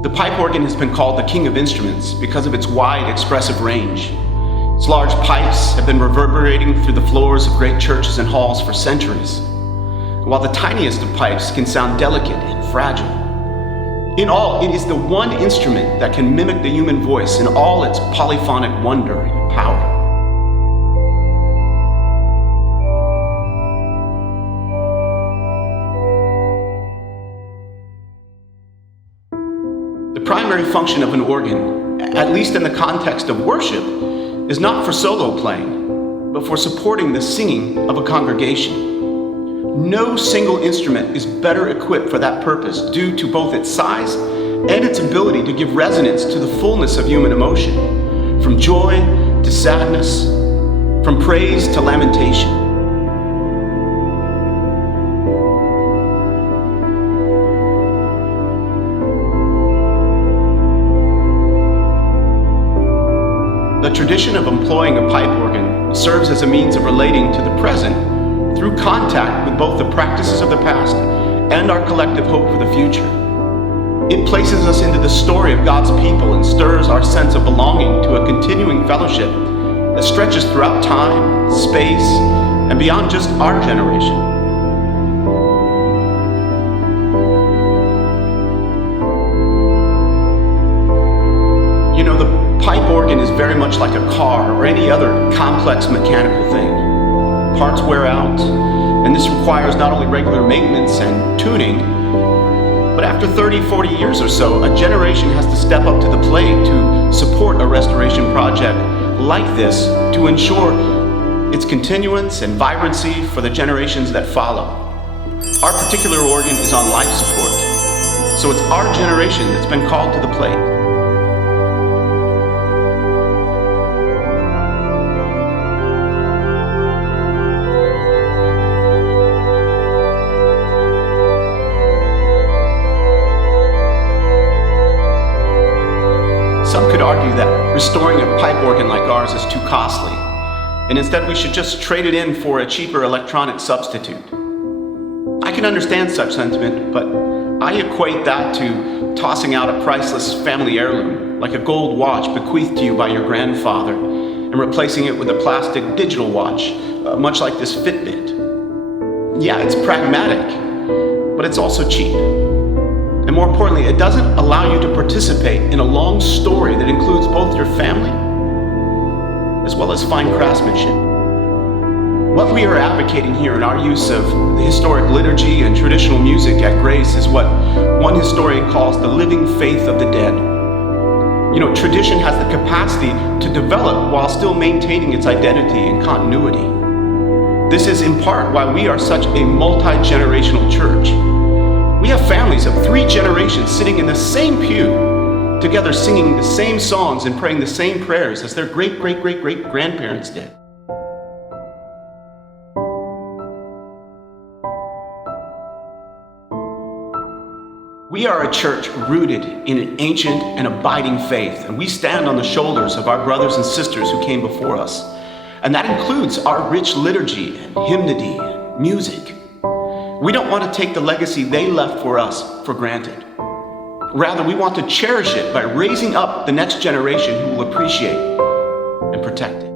The pipe organ has been called the king of instruments because of its wide, expressive range. Its large pipes have been reverberating through the floors of great churches and halls for centuries, while the tiniest of pipes can sound delicate and fragile. In all, it is the one instrument that can mimic the human voice in all its polyphonic wonder and power. The primary function of an organ, at least in the context of worship, is not for solo playing, but for supporting the singing of a congregation. No single instrument is better equipped for that purpose due to both its size and its ability to give resonance to the fullness of human emotion, from joy to sadness, from praise to lamentation. The tradition of employing a pipe organ serves as a means of relating to the present through contact with both the practices of the past and our collective hope for the future. It places us into the story of God's people and stirs our sense of belonging to a continuing fellowship that stretches throughout time, space, and beyond just our generation. You know, the pipe organ is very much like a car or any other complex mechanical thing. Parts wear out, and this requires not only regular maintenance and tuning, but after 30, 40 years or so, a generation has to step up to the plate to support a restoration project like this to ensure its continuance and vibrancy for the generations that follow. Our particular organ is on life support, so it's our generation that's been called to the plate. Some could argue that restoring a pipe organ like ours is too costly, and instead we should just trade it in for a cheaper electronic substitute. I can understand such sentiment, but I equate that to tossing out a priceless family heirloom, like a gold watch bequeathed to you by your grandfather, and replacing it with a plastic digital watch, much like this Fitbit. Yeah, it's pragmatic, but it's also cheap. And more importantly, it doesn't allow you to participate in a long story that includes both your family as well as fine craftsmanship. What we are advocating here in our use of the historic liturgy and traditional music at Grace is what one historian calls the living faith of the dead. You know, tradition has the capacity to develop while still maintaining its identity and continuity. This is in part why we are such a multi-generational church. We have families of 3 generations sitting in the same pew, together singing the same songs and praying the same prayers as their great-great-great-great-grandparents did. We are a church rooted in an ancient and abiding faith, and we stand on the shoulders of our brothers and sisters who came before us. And that includes our rich liturgy and hymnody and music. We don't want to take the legacy they left for us for granted. Rather, we want to cherish it by raising up the next generation who will appreciate and protect it.